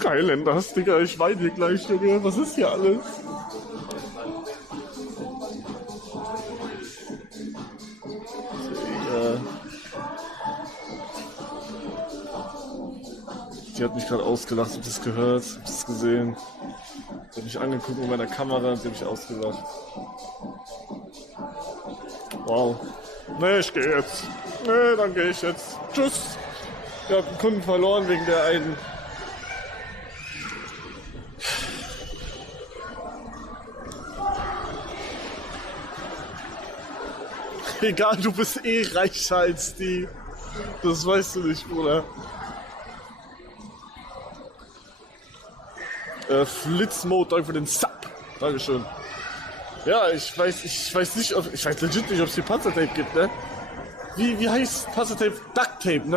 Skylanders, Digga, ich weine hier gleich, Junge. Was ist hier alles? Digga. Die hat mich gerade ausgelacht, habt ihr das gehört? Habt ihr das gesehen? Die hat mich angeguckt mit meiner Kamera und die hat mich ausgelacht. Wow. Nee, ich gehe jetzt. Nee, dann gehe ich jetzt. Tschüss. Ich hab einen Kunden verloren wegen der einen. Egal, du bist eh reicher als die. Das weißt du nicht, Bruder. Flitzmode, danke für den Sub. Dankeschön. Ja, ich weiß nicht, ich weiß legit nicht, ob es hier Panzertape gibt, ne? Wie heißt Panzertape? Ducktape, ne?